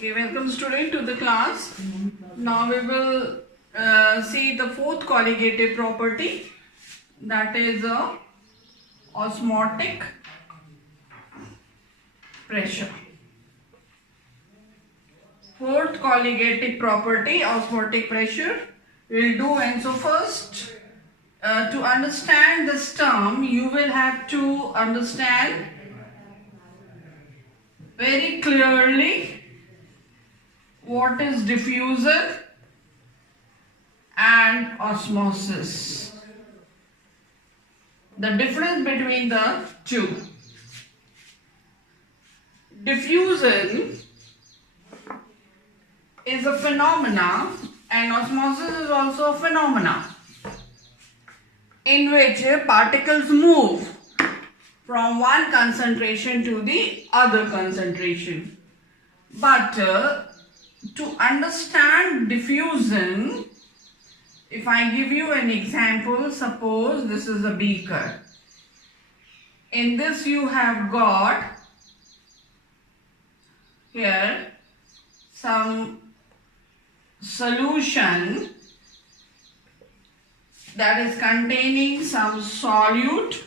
Okay, welcome student to the class. Now we will see the fourth colligative property, that is osmotic pressure. Fourth colligative property, osmotic pressure, we'll do. And so first, to understand this term, you will have to understand very clearly what is diffuser and osmosis. The difference between the two. Diffusion is a phenomena and osmosis is also a phenomena in which particles move from one concentration to the other concentration. But to understand diffusion, if I give you an example, suppose this is a beaker. In this you have got here some solution that is containing some solute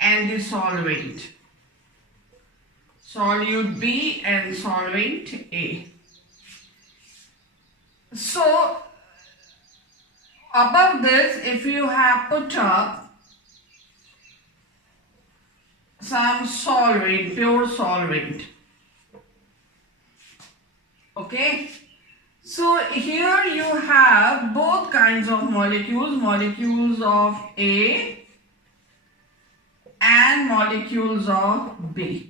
and the solvent. Solute B and solvent A. So above this, if you have put up some solvent, pure solvent, okay, so here you have both kinds of molecules of A and molecules of B.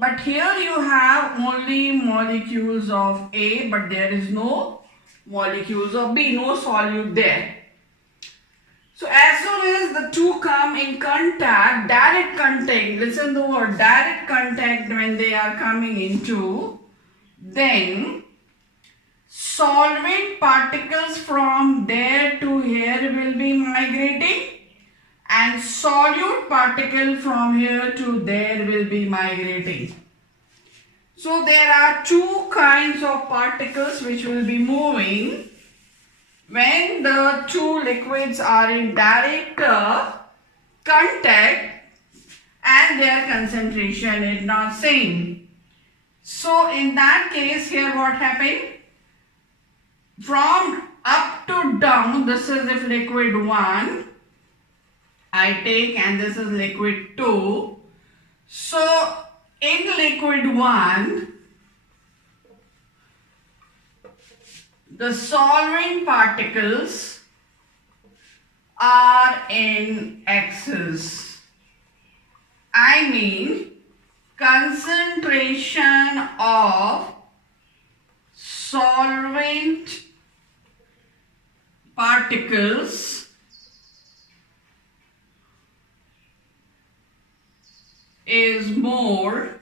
But here you have only molecules of A, but there is no molecules of B, no solute there. So as soon as the two come in contact, direct contact, listen the word, direct contact, when they are coming into, then solvent particles from there to here will be migrating, and solute particle from here to there will be migrating. So there are two kinds of particles which will be moving when the two liquids are in direct contact and their concentration is not same. So in that case, here what happened? From up to down, this is if liquid 1 I take, and this is liquid 2. So in liquid 1, the solvent particles are in excess. I mean, concentration of solvent particles is more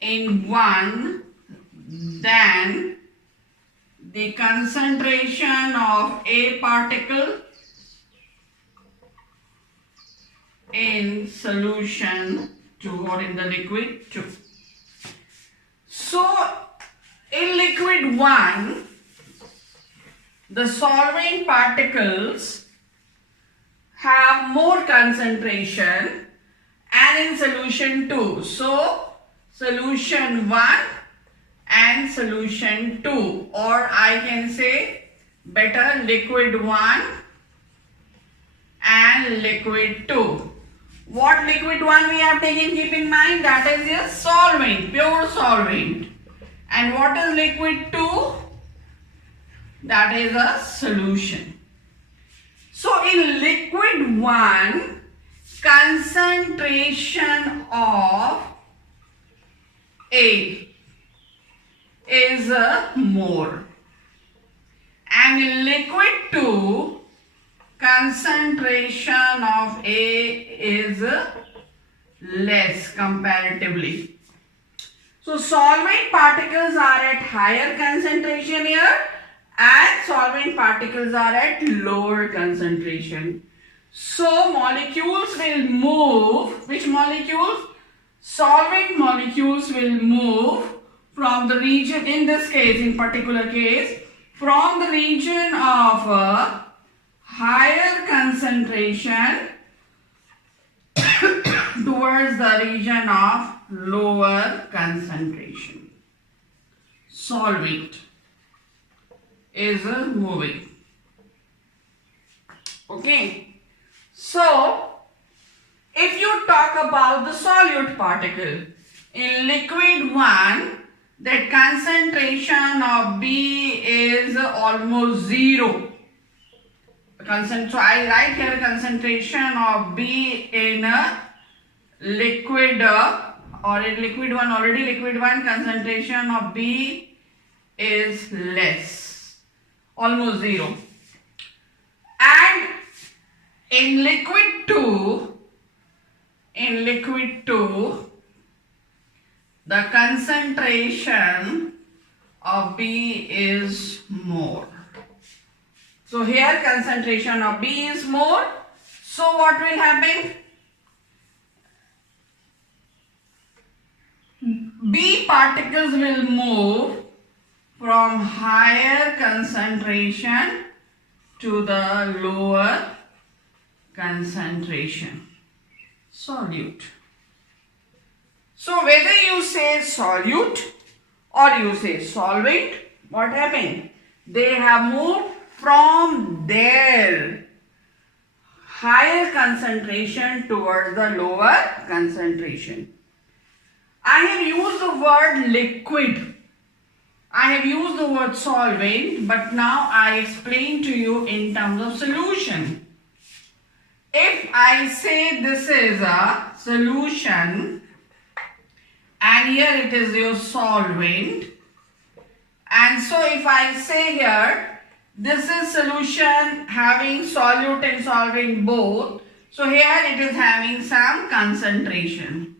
in 1 than the concentration of A particle in solution 2 or in the liquid 2. So in liquid 1, the solvent particles have more concentration, and in solution 2. So solution 1 and solution 2, or I can say better liquid 1 and liquid 2. What liquid 1 we have taken, keep in mind, that is a solvent, pure solvent. And what is liquid 2? That is a solution. So in liquid 1, concentration of A is more, and in liquid 2, concentration of A is less comparatively. So solvent particles are at higher concentration here, and solvent particles are at lower concentration. So molecules will move, which molecules? solvent molecules will move from the region, in this case, in particular case, from the region of a higher concentration towards the region of lower concentration. Solvent is moving. Okay. So, if you talk about the solute particle, in liquid 1, the concentration of B is almost 0. So I write here concentration of B in a liquid or in liquid 1, already liquid 1 concentration of B is less, almost 0. And in liquid 2, the concentration of B is more. So here concentration of B is more. So what will happen? B particles will move from higher concentration to the lower concentration. Solute. So whether you say solute or you say solvent, what happened? They have moved from their higher concentration towards the lower concentration. I have used the word liquid. I have used the word solvent, but now I explain to you in terms of solution. If I say this is a solution and here it is your solvent, and so if I say here this is solution having solute and solvent both, so here it is having some concentration,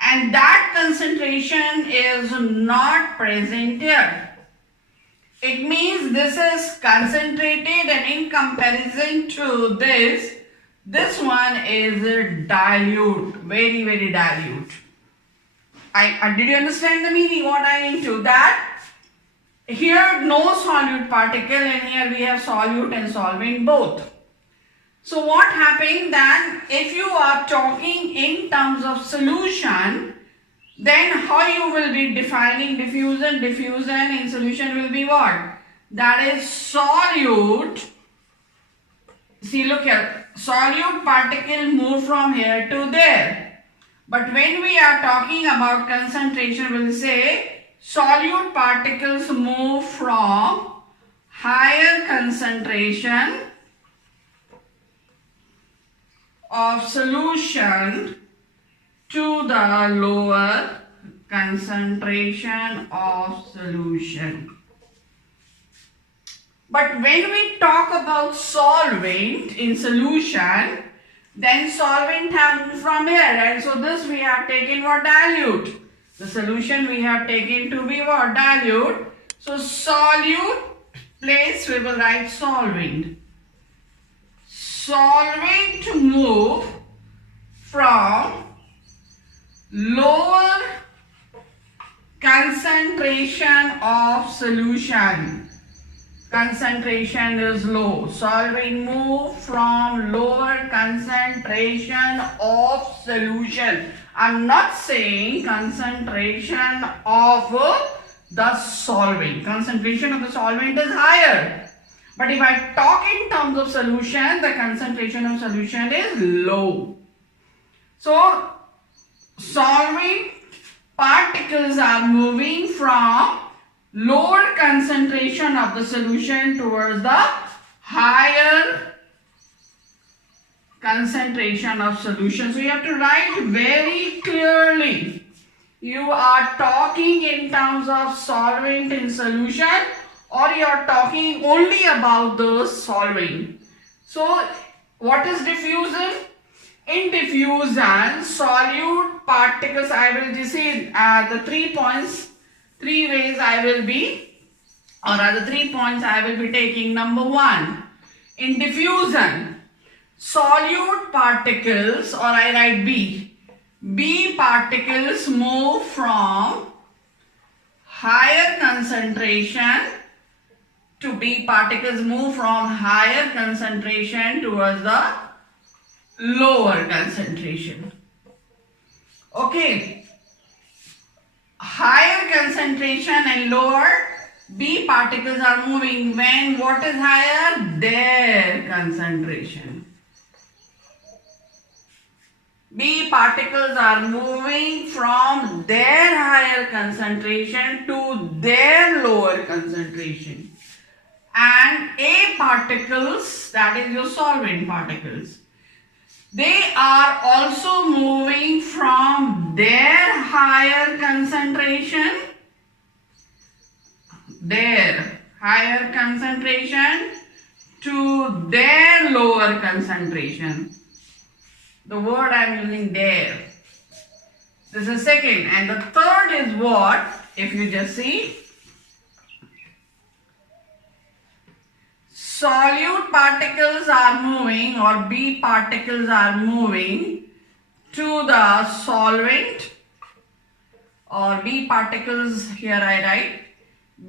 and that concentration is not present here. It means this is concentrated, and in comparison to this one is dilute, very, very dilute. Did you understand the meaning? What I mean to that? Here no solute particle, and here we have solute and solvent both. So what happened then, if you are talking in terms of solution, then how you will be defining diffusion? Diffusion in solution will be what? That is solute. See, look here. Solute particle move from here to there. But when we are talking about concentration, we'll say solute particles move from higher concentration of solution to the lower concentration of solution. But when we talk about solvent in solution, then solvent have moved from here, and so this we have taken for dilute. The solution we have taken to be what? Dilute. So solute place we will write solvent. Solvent move from lower concentration of solution. Concentration is low. Solvent move from lower concentration of solution. I'm not saying concentration of the solvent. Concentration of the solvent is higher. But if I talk in terms of solution, the concentration of solution is low. So, solvent particles are moving from lower concentration of the solution towards the higher concentration of solution. So you have to write very clearly. You are talking in terms of solvent in solution, or you are talking only about the solvent. So what is diffusion? In diffusion, solute particles, I will just say the 3 points. 3 ways I will be, or rather 3 points I will be taking. Number 1, in diffusion, solute particles, or I write B, B particles move from higher concentration to B particles move from higher concentration towards the lower concentration. Okay. Higher concentration and lower, B particles are moving when what is higher? Their concentration. B particles are moving from their higher concentration to their lower concentration. And A particles, that is your solvent particles, they are also moving from their higher concentration, to their lower concentration. The word I am using there. This is second. And the third is what? If you just see, solute particles are moving, or B particles are moving to the solvent, or B particles, here I write,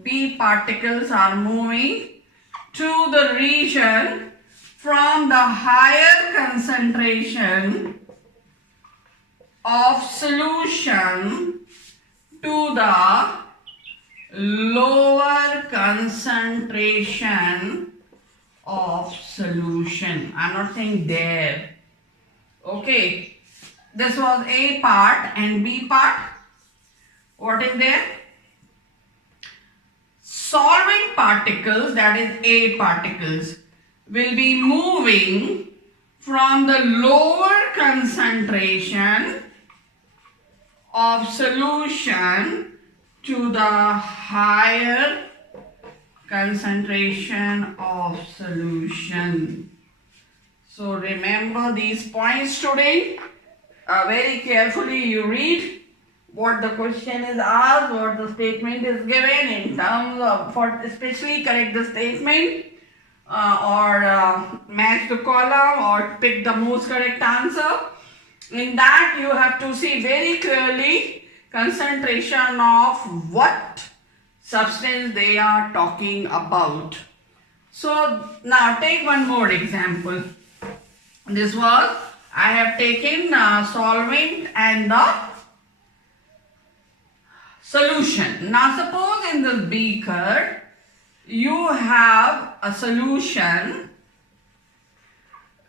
B particles are moving to the region from the higher concentration of solution to the lower concentration of solution. I am not saying there. Okay. This was A part, and B part. What is there? Solvent particles, that is A particles, will be moving from the lower concentration of solution to the higher concentration of solution. So remember these points, student. Very carefully you read what the question is asked, what the statement is given in terms of, for especially correct the statement or match the column or pick the most correct answer. In that you have to see very clearly concentration of what substance they are talking about. So now take one more example. This was, I have taken solvent and the solution. Now suppose in this beaker you have a solution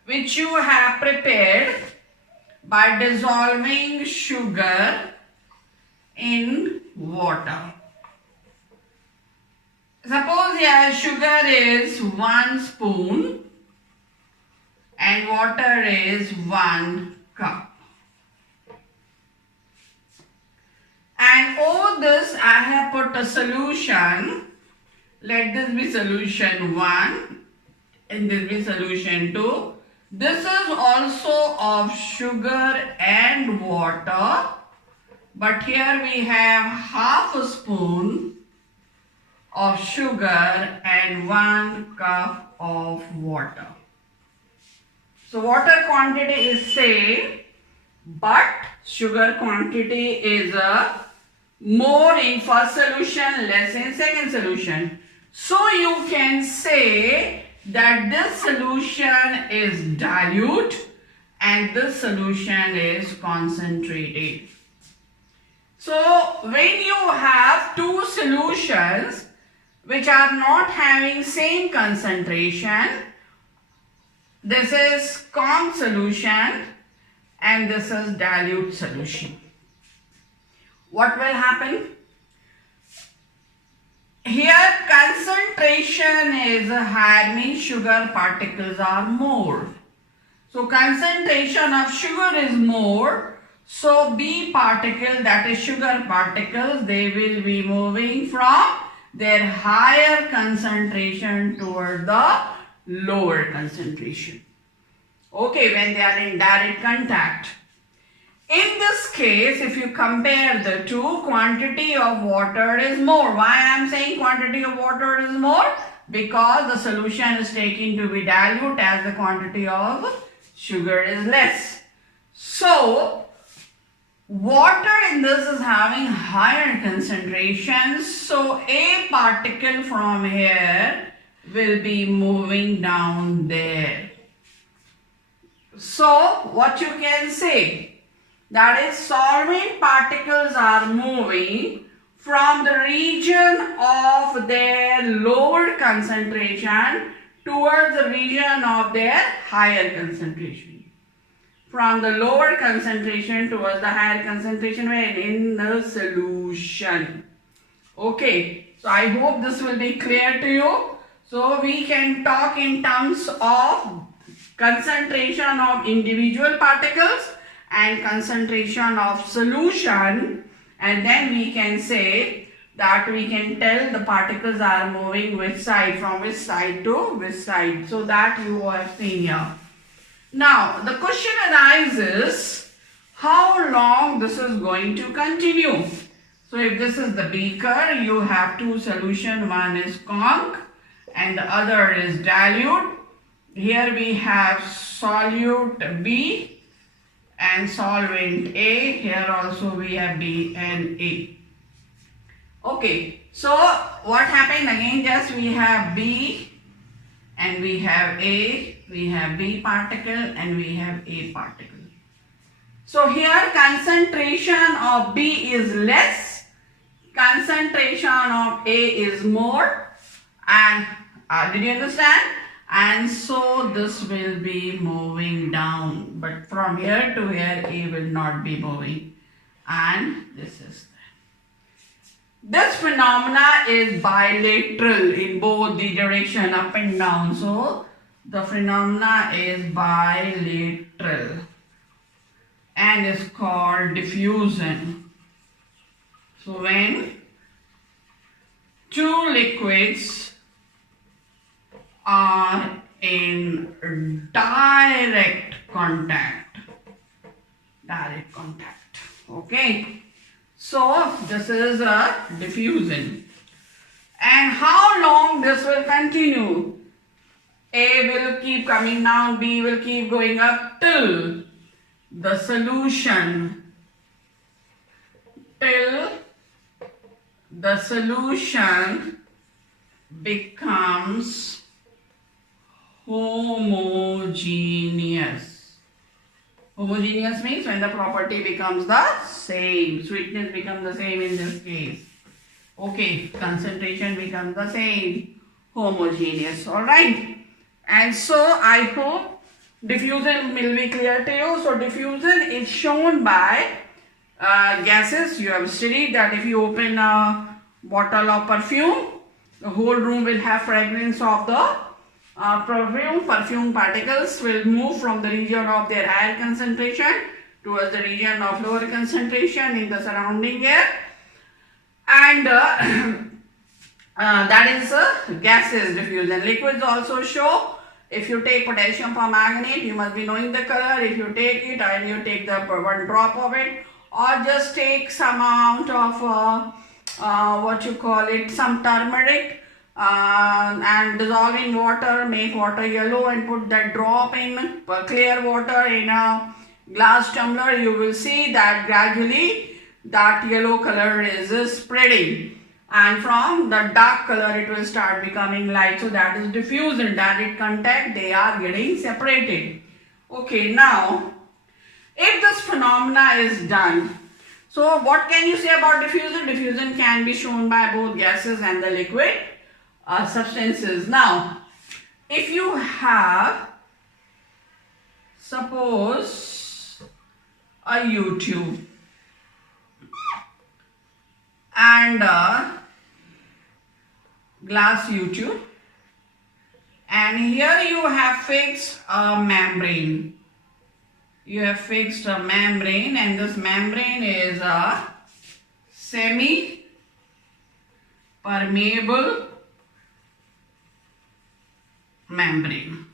which you have prepared by dissolving sugar in water. Suppose here sugar is 1 spoon and water is 1 cup. And over this I have put a solution. Let this be solution 1 and this be solution 2. This is also of sugar and water, but here we have half a spoon of sugar and 1 cup of water. So water quantity is same, but sugar quantity is more in first solution, less in second solution. So you can say that this solution is dilute and this solution is concentrated. So when you have two solutions which are not having same concentration, this is con solution and this is dilute solution. What will happen? Here concentration is higher, means sugar particles are more. So concentration of sugar is more. So B particle, that is sugar particles, they will be moving from their higher concentration toward the lower concentration. Okay, when they are in direct contact. In this case, if you compare the two, quantity of water is more. Why I am saying quantity of water is more? Because the solution is taken to be dilute as the quantity of sugar is less. So, Water in this is having higher concentrations, so a particle from here will be moving down there. So what you can say, that is solvent particles are moving from the region of their lower concentration towards the region of their higher concentration. From the lower concentration towards the higher concentration when in the solution. Okay, so I hope this will be clear to you. So we can talk in terms of concentration of individual particles and concentration of solution, and then we can say that we can tell the particles are moving which side, from which side to which side. So that you have seen here. Now, the question arises, how long this is going to continue? So, if this is the beaker, you have two solutions. One is conch and the other is dilute. Here we have solute B and solvent A. Here also we have B and A. Okay, so what happened again? Just we have B and we have A. We have B particle and we have A particle. So here concentration of B is less, concentration of A is more, and did you understand? And so this will be moving down, but from here to here A will not be moving, and this is this phenomena is bilateral in both the direction, up and down. So the phenomena is bilateral and is called diffusion. So when two liquids are in direct contact, okay, so this is a diffusion. And how long this will continue? A will keep coming down, B will keep going up till the solution becomes homogeneous. Homogeneous means when the property becomes the same, sweetness becomes the same in this case. Okay, concentration becomes the same, homogeneous, alright. And so I hope diffusion will be clear to you. So diffusion is shown by gases. You have studied that if you open a bottle of perfume, the whole room will have fragrance of the perfume particles will move from the region of their higher concentration towards the region of lower concentration in the surrounding air, and that is gases diffusion. Liquids also show. If you take potassium permanganate, you must be knowing the color. If you take it and you take the one drop of it, or just take some amount of some turmeric and dissolve in water, make water yellow and put that drop in clear water in a glass tumbler, you will see that gradually that yellow color is spreading, and from the dark color it will start becoming light. So that is diffusion, direct contact, they are getting separated. Okay, now if this phenomena is done, so what can you say about diffusion? Diffusion can be shown by both gases and the liquid substances. Now, if you have, suppose, a U-tube and a glass U-tube, and here you have fixed a membrane. You have fixed a membrane, and this membrane is a semi-permeable membrane.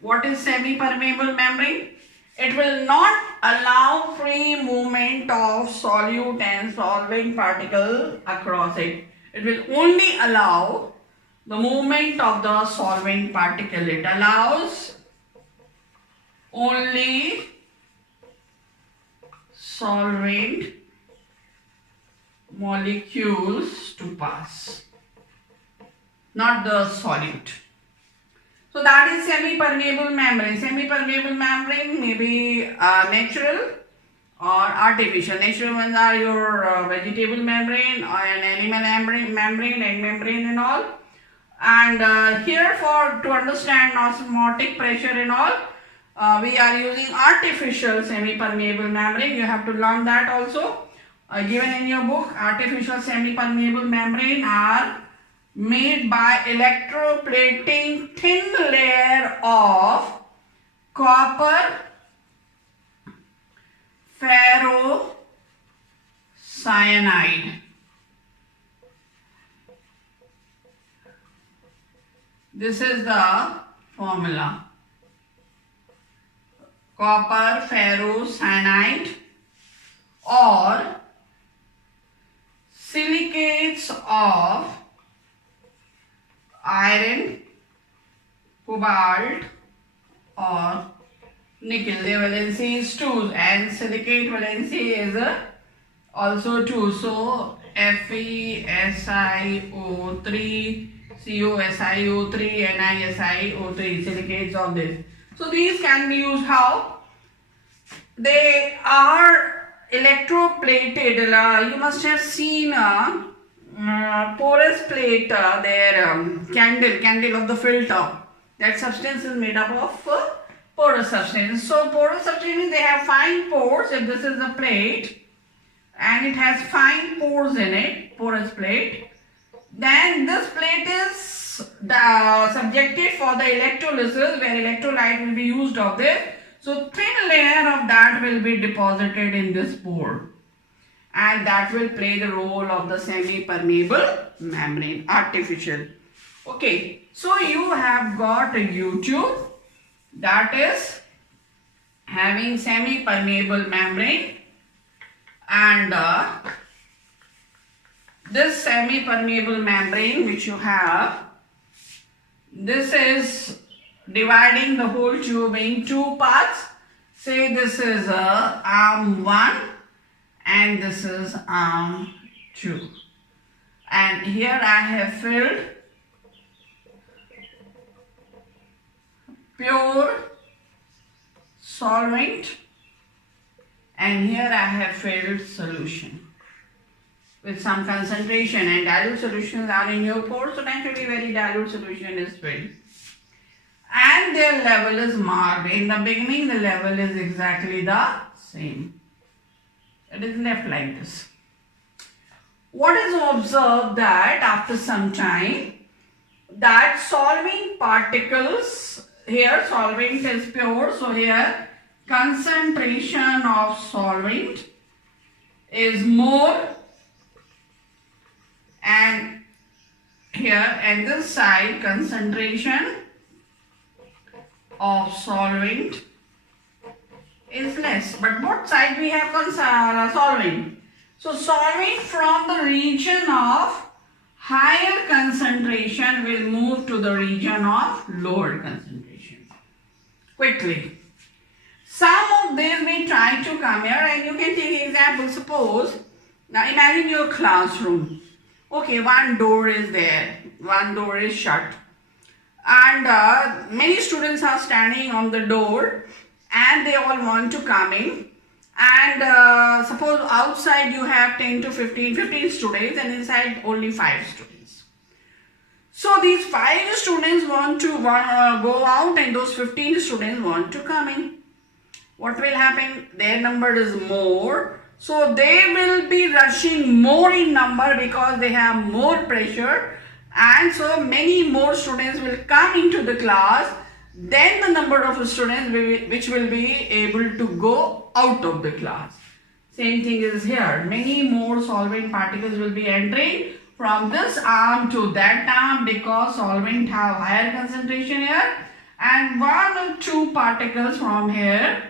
What is semi-permeable membrane? It will not allow free movement of solute and solvent particle across it. It will only allow the movement of the solvent particle. It allows only solvent molecules to pass, not the solute. So that is semi-permeable membrane. Semi-permeable membrane may be natural or artificial. Natural ones are your vegetable membrane or an animal membrane, egg membrane and all. And here to understand osmotic pressure and all, we are using artificial semi-permeable membrane. You have to learn that also. Given in your book, artificial semi-permeable membrane are made by electroplating thin layer of copper ferrocyanide. This is the formula. Copper ferrocyanide or silicates of iron, cobalt or nickel. The valency is 2 and silicate valency is also 2. So FeSiO3, COSiO3, NiSiO3, silicates of this. So these can be used how? They are electroplated. You must have seen a porous plate, their candle of the filter. That substance is made up of porous substance. So porous substance, they have fine pores. If this is a plate and it has fine pores in it, porous plate, then this plate is subjected for the electrolysis, where electrolyte will be used of this. So thin layer of that will be deposited in this pore, and that will play the role of the semi-permeable membrane, artificial. Okay, so you have got a U-tube that is having semi-permeable membrane, and this semi-permeable membrane which you have, this is dividing the whole tube in two parts. Say this is arm 1 and this is arm 2, and here I have filled pure solvent, and here I have filled solution with some concentration, and dilute solutions are in your pores, so naturally very dilute solution is filled. And their level is marked. In the beginning, the level is exactly the same. It is left like this. What is observed that after some time, that solving particles, here solvent is pure, so here concentration of solvent is more, and here and this side concentration of solvent is less, but both sides we have solvent. So solvent from the region of higher concentration will move to the region of lower concentration quickly. Some of these we try to come here, and you can take example. Suppose, now imagine your classroom. Okay, one door is there, one door is shut, and many students are standing on the door and they all want to come in, and suppose outside you have 10 to 15 students and inside only 5 students. So these 5 students want to go out and those 15 students want to come in. What will happen? Their number is more, so they will be rushing more in number because they have more pressure, and so many more students will come into the class than the number of students which will be able to go out of the class. Same thing is here. Many more solvent particles will be entering from this arm to that arm because solvent have higher concentration here, and 1 or 2 particles from here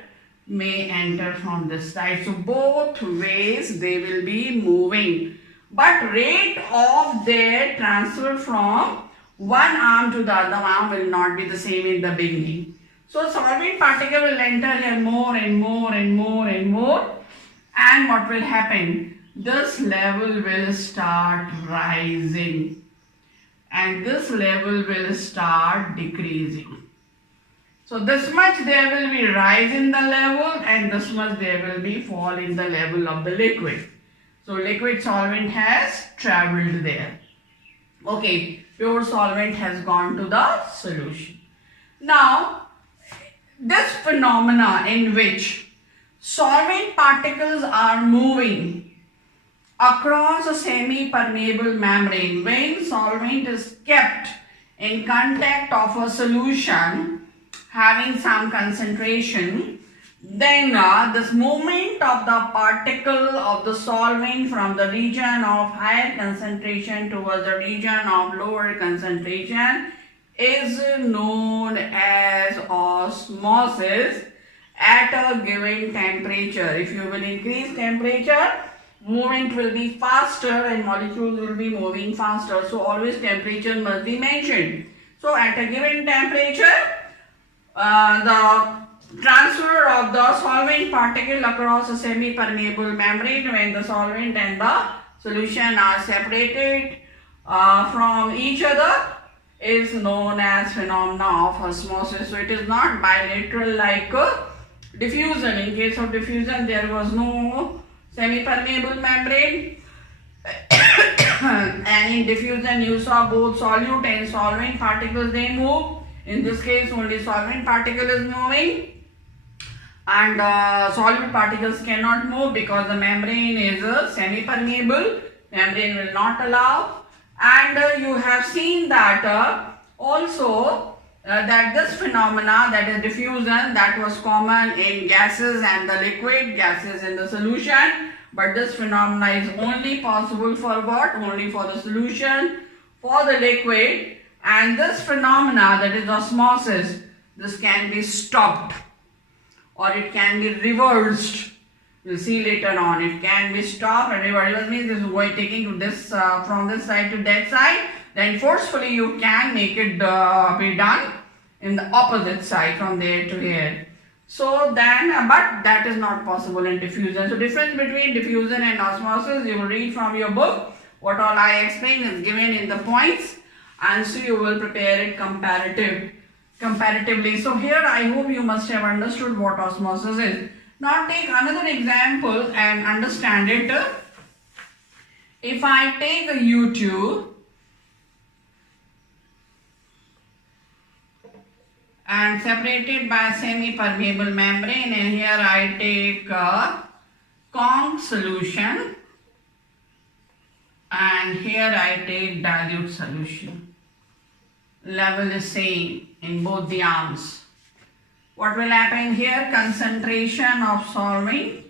may enter from this side. So both ways they will be moving, but rate of their transfer from one arm to the other arm will not be the same in the beginning. So solvent particle will enter here more and more and more and more, and what will happen? This level will start rising and this level will start decreasing. So this much there will be rise in the level and this much there will be fall in the level of the liquid. So liquid solvent has traveled there. Okay, pure solvent has gone to the solution. Now, this phenomena in which solvent particles are moving across a semi-permeable membrane when solvent is kept in contact of a solution having some concentration, then this movement of the particle of the solvent from the region of higher concentration towards the region of lower concentration is known as osmosis at a given temperature. If you will increase temperature, movement will be faster and molecules will be moving faster. So always temperature must be mentioned. So at a given temperature, the transfer of the solvent particle across a semi-permeable membrane when the solvent and the solution are separated from each other is known as phenomena of osmosis. So it is not bilateral like diffusion. In case of diffusion, there was no semi-permeable membrane and in diffusion you saw both solute and solvent particles, they move. In this case only solvent particle is moving and solute particles cannot move because the membrane is semi-permeable. Membrane will not allow. And you have seen that also that this phenomena, that is diffusion, that was common in gases and the liquid, gases in the solution. But this phenomena is only possible for what? Only for the solution, for the liquid. And this phenomena, that is osmosis, this can be stopped or it can be reversed. We'll see later on. It can be stopped and reversed means this is going taking this from this side to that side. Then forcefully you can make it be done in the opposite side from there to here. So then, but that is not possible in diffusion. So difference between diffusion and osmosis, you will read from your book. What all I explained is given in the points. And so you will prepare it comparatively. So here I hope you must have understood what osmosis is. Now take another example and understand it. If I take a U-tube and separate it by a semi-permeable membrane, and here I take a conch solution and here I take dilute solution. Level is same in both the arms. What will happen here? Concentration of solvent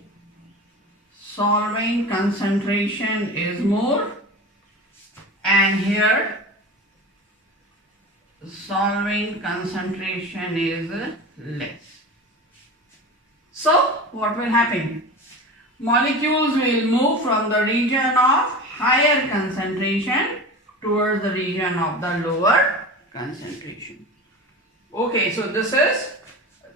concentration is more, and here solvent concentration is less. So what will happen? Molecules will move from the region of higher concentration towards the region of the lower concentration. Okay, so this is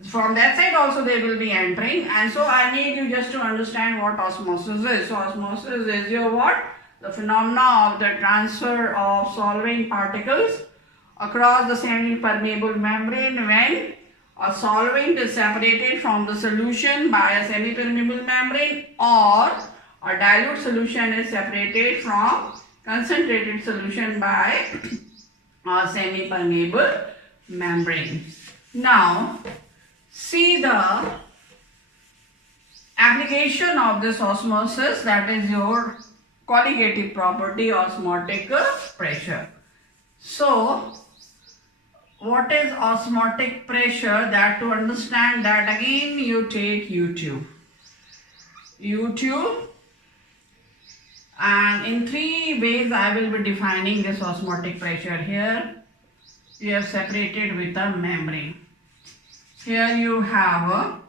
from that side also they will be entering, and so I need you just to understand what osmosis is. So osmosis is your what? The phenomena of the transfer of solvent particles across the semi-permeable membrane when a solvent is separated from the solution by a semi-permeable membrane or a dilute solution is separated from concentrated solution by a semi-permeable membrane. Now, see the application of this osmosis, that is your colligative property, osmotic pressure. So, what is osmotic pressure? That to understand that again you take U-tube. And in three ways I will be defining this osmotic pressure. Here you have separated with a membrane. Here you have a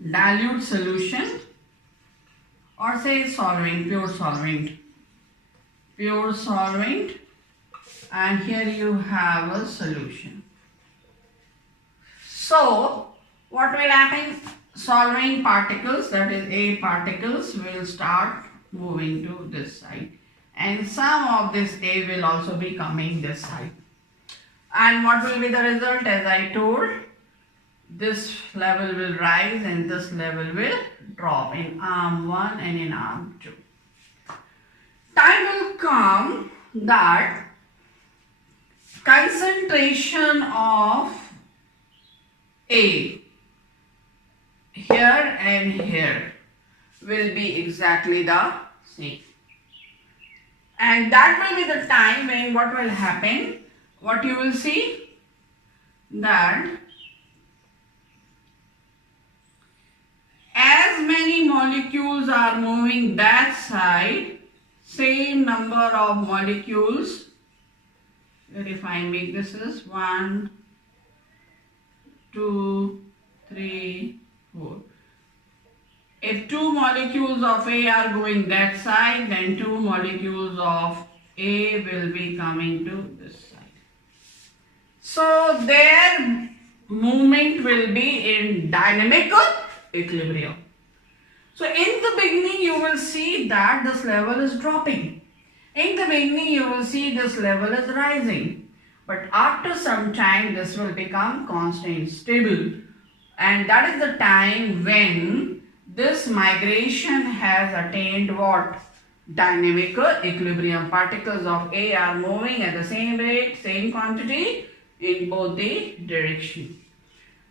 dilute solution or say solvent, pure solvent, and here you have a solution. So what will happen? solvent particles, that is A particles, will start moving to this side, and some of this A will also be coming this side. And what will be the result? As I told, this level will rise and this level will drop in arm 1 and in arm 2. Time will come that concentration of A here and here will be exactly the same. And that will be the time when what will happen? What you will see? That as many molecules are moving that side, same number of molecules. If I make this is 1, 2, 3, 4. If 2 molecules of A are going that side, then 2 molecules of A will be coming to this side. So their movement will be in dynamic equilibrium. So in the beginning you will see that this level is dropping. In the beginning you will see this level is rising. But after some time this will become constant, stable. And that is the time when this migration has attained what? Dynamic equilibrium. Particles of A are moving at the same rate, same quantity in both the direction.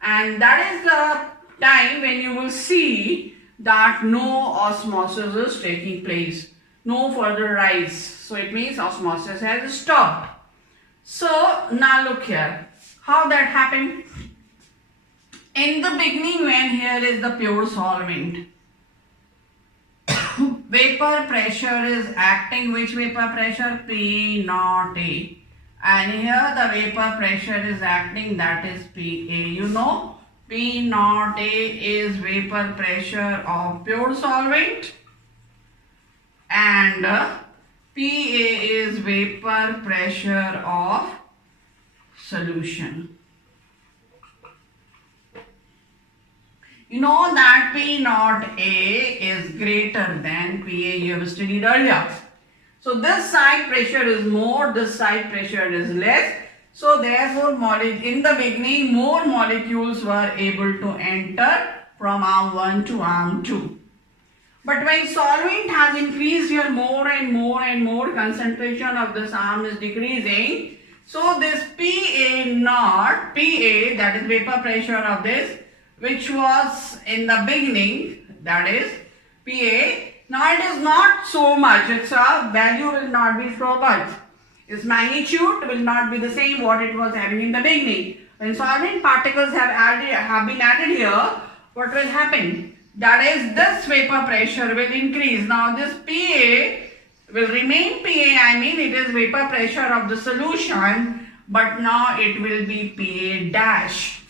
And that is the time when you will see that no osmosis is taking place, no further rise. So it means osmosis has stopped. So now look here, how that happened. In the beginning, when here is the pure solvent, vapor pressure is acting, which vapor pressure? P naught A. And here the vapor pressure is acting, that is PA. You know, P naught A is vapor pressure of pure solvent and PA is vapor pressure of solution. You know that P naught A is greater than PA, you have studied earlier. So this side pressure is more, this side pressure is less. So therefore in the beginning more molecules were able to enter from arm 1 to arm 2. But when solvent has increased here more and more and more, concentration of this arm is decreasing. So this PA naught, PA, that is vapor pressure of this, which was in the beginning, that is PA, now it is not so much, its value will not be so much. Its magnitude will not be the same what it was having in the beginning. When solvent particles have been added here, what will happen? That is, this vapor pressure will increase. Now this PA will remain PA, I mean it is vapor pressure of the solution, but now it will be PA dash.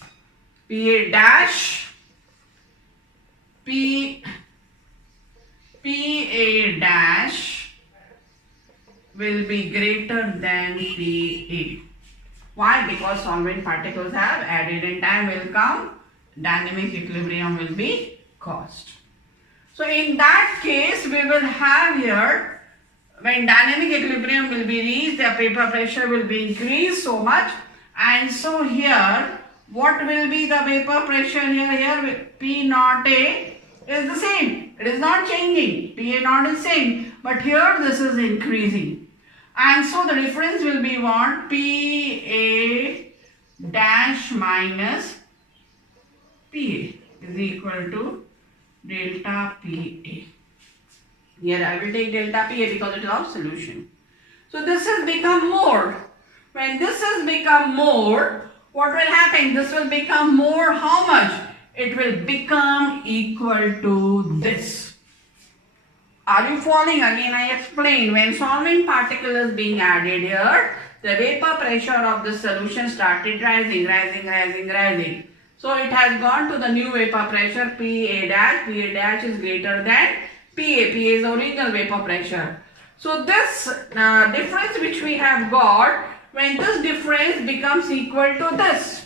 PA dash, PA dash will be greater than PA. Why? Because solvent particles have added and time will come, dynamic equilibrium will be caused. So in that case we will have here, when dynamic equilibrium will be reached, the vapor pressure will be increased so much, and so here what will be the vapor pressure here? P naught A is the same. It is not changing. PA naught is same. But here this is increasing. And so the difference will be what? PA dash minus PA is equal to delta PA. Here I will take delta PA because it is of solution. So this has become more. When this has become more, what will happen? This will become more, how much? It will become equal to this. Are you following? Again I explained, when solvent particle is being added here, the vapor pressure of the solution started rising. So it has gone to the new vapor pressure PA dash is greater than PA is original vapor pressure. So this difference which we have got, when this difference becomes equal to this,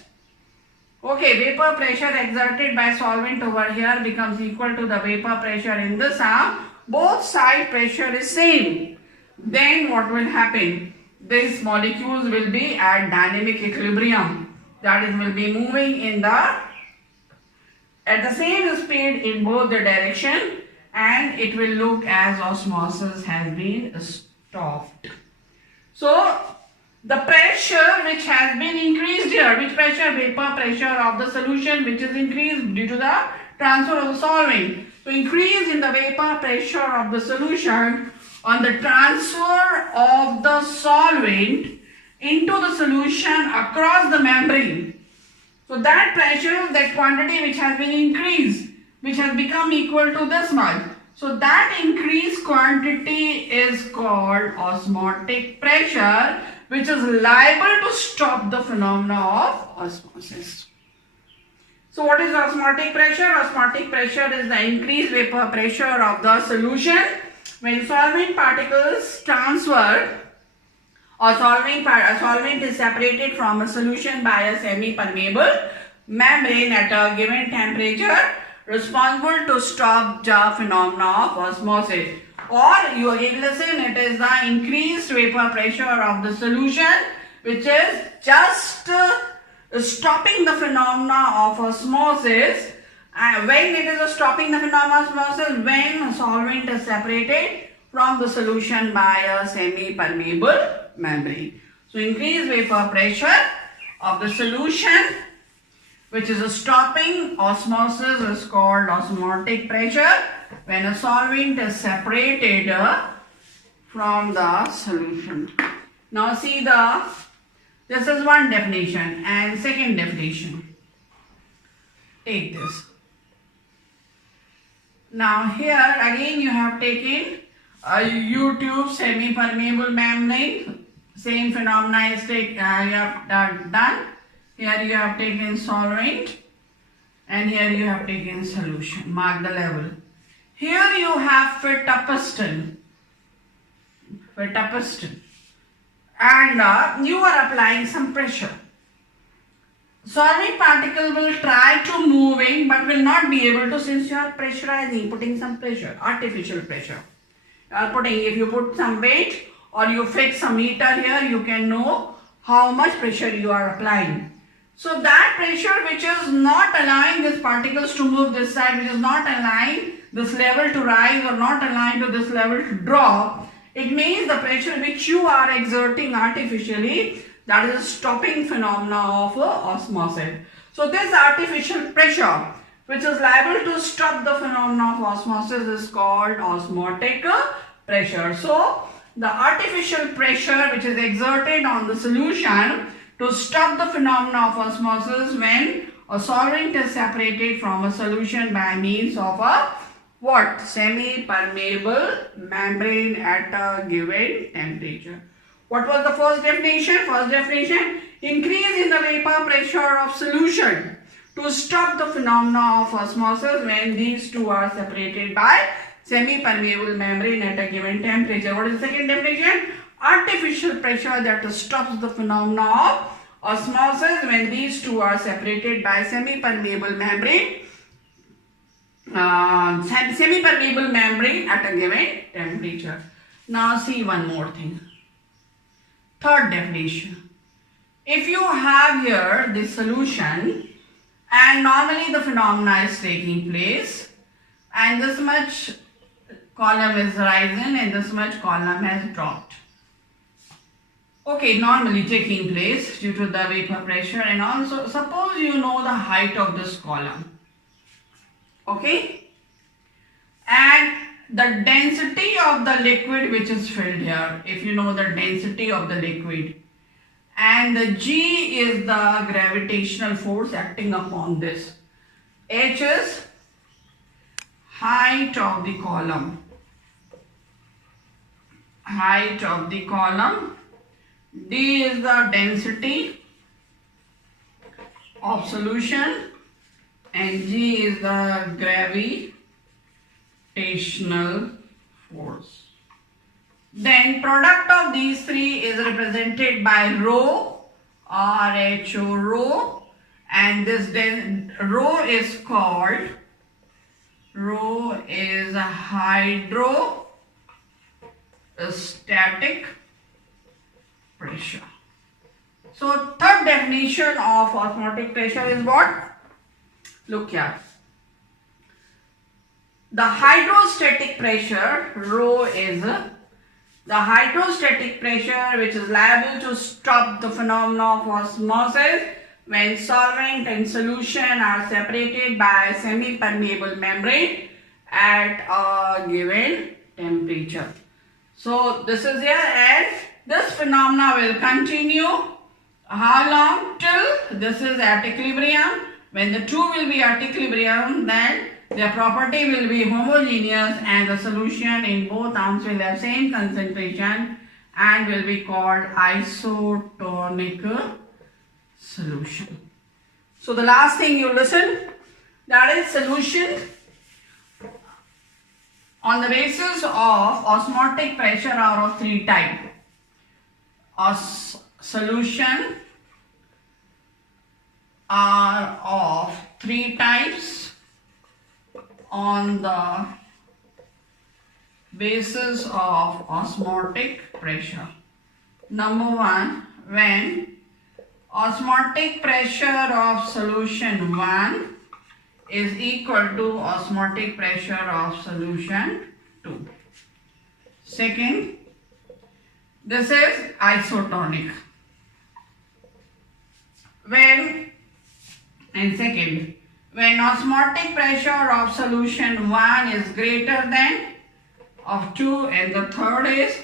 Okay, vapor pressure exerted by solvent over here becomes equal to the vapor pressure in this arm. Both side pressure is same. Then what will happen? These molecules will be at dynamic equilibrium. That is, will be moving in the at the same speed in both the direction, and it will look as osmosis has been stopped. So the pressure which has been increased here, which pressure? Vapor pressure of the solution, which is increased due to the transfer of the solvent. So increase in the vapor pressure of the solution on the transfer of the solvent into the solution across the membrane. So that pressure, that quantity which has been increased, which has become equal to this much. So that increased quantity is called osmotic pressure, which is liable to stop the phenomena of osmosis. So what is osmotic pressure? Osmotic pressure is the increased vapor pressure of the solution when solvent particles transfer, or solvent is separated from a solution by a semi-permeable membrane at a given temperature, responsible to stop the phenomena of osmosis. Or you again listen, it is the increased vapor pressure of the solution which is just stopping the phenomena of osmosis. When it is stopping the phenomena of osmosis, when a solvent is separated from the solution by a semi-permeable membrane. So increased vapor pressure of the solution which is stopping osmosis is called osmotic pressure when a solvent is separated from the solution. Now see this is one definition, and second definition. Take this. Now here again you have taken a U-tube semi-permeable membrane. Same phenomena is you have done. Here you have taken solvent and here you have taken solution. Mark the level. Here you have fit a piston. And you are applying some pressure. Solvent particle will try to move in but will not be able to, since you are pressurizing, putting some pressure, artificial pressure. If you put some weight or you fix a meter here, you can know how much pressure you are applying. So that pressure which is not allowing these particles to move this side, which is not allowing this level to rise or not allowing to this level to drop, it means the pressure which you are exerting artificially, that is stopping phenomena of osmosis. So this artificial pressure which is liable to stop the phenomena of osmosis is called osmotic pressure. So the artificial pressure which is exerted on the solution to stop the phenomena of osmosis when a solvent is separated from a solution by means of a what? Semi-permeable membrane at a given temperature. What was the first definition? First definition, increase in the vapor pressure of solution to stop the phenomena of osmosis when these two are separated by semi-permeable membrane at a given temperature. What is the second definition? Artificial pressure that stops the phenomena of osmosis when these two are separated by semi-permeable membrane at a given temperature. Now see one more thing. Third definition. If you have here this solution and normally the phenomena is taking place and this much column is rising and this much column has dropped. Okay, normally taking place due to the vapor pressure, and also suppose you know the height of this column. Okay, and the density of the liquid which is filled here, if you know the density of the liquid, and the G is the gravitational force acting upon this. H is height of the column. D is the density of solution, and G is the gravitational force. Then product of these three is represented by rho, RHO rho, and this then rho is called, rho is hydrostatic pressure. So third definition of osmotic pressure is what? Look here. The hydrostatic pressure, rho is the hydrostatic pressure which is liable to stop the phenomena of osmosis when solvent and solution are separated by a semi-permeable membrane at a given temperature. So this is here, and this phenomena will continue how long? Till this is at equilibrium. When the two will be at equilibrium, then their property will be homogeneous and the solution in both arms will have same concentration and will be called isotonic solution. So the last thing you listen, that is solution on the basis of osmotic pressure are of three types. Solution are of three types on the basis of osmotic pressure. Number one, when osmotic pressure of solution 1 is equal to osmotic pressure of solution 2. Second, this is isotonic. Second, when osmotic pressure of solution 1 is greater than of 2, and the third is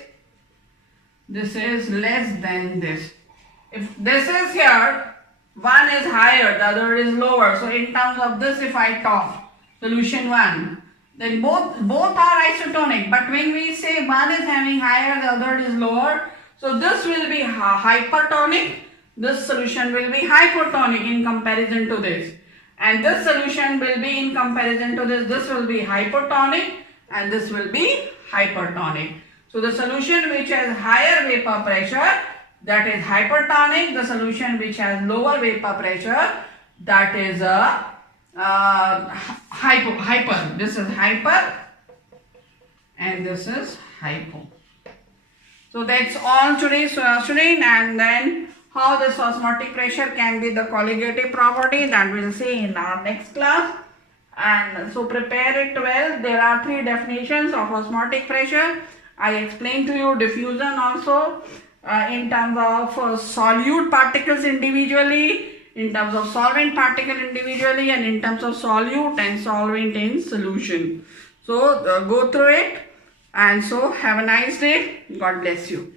this is less than this. If this is here, one is higher, the other is lower. So in terms of this, if I talk solution 1, then both are isotonic. But when we say one is having higher, the other is lower, so this will be hypertonic, this solution will be hypotonic in comparison to this. And this solution will be in comparison to this will be hypotonic and this will be hypertonic. So the solution which has higher vapor pressure, that is hypertonic. The solution which has lower vapor pressure, that is hyper. This is hyper and this is hypo. So that's all today's student, and then how this osmotic pressure can be the colligative property, that we'll see in our next class. And so prepare it well. There are three definitions of osmotic pressure. I explained to you diffusion also in terms of solute particles individually, in terms of solvent particle individually, and in terms of solute and solvent in solution. So go through it, and so have a nice day. God bless you.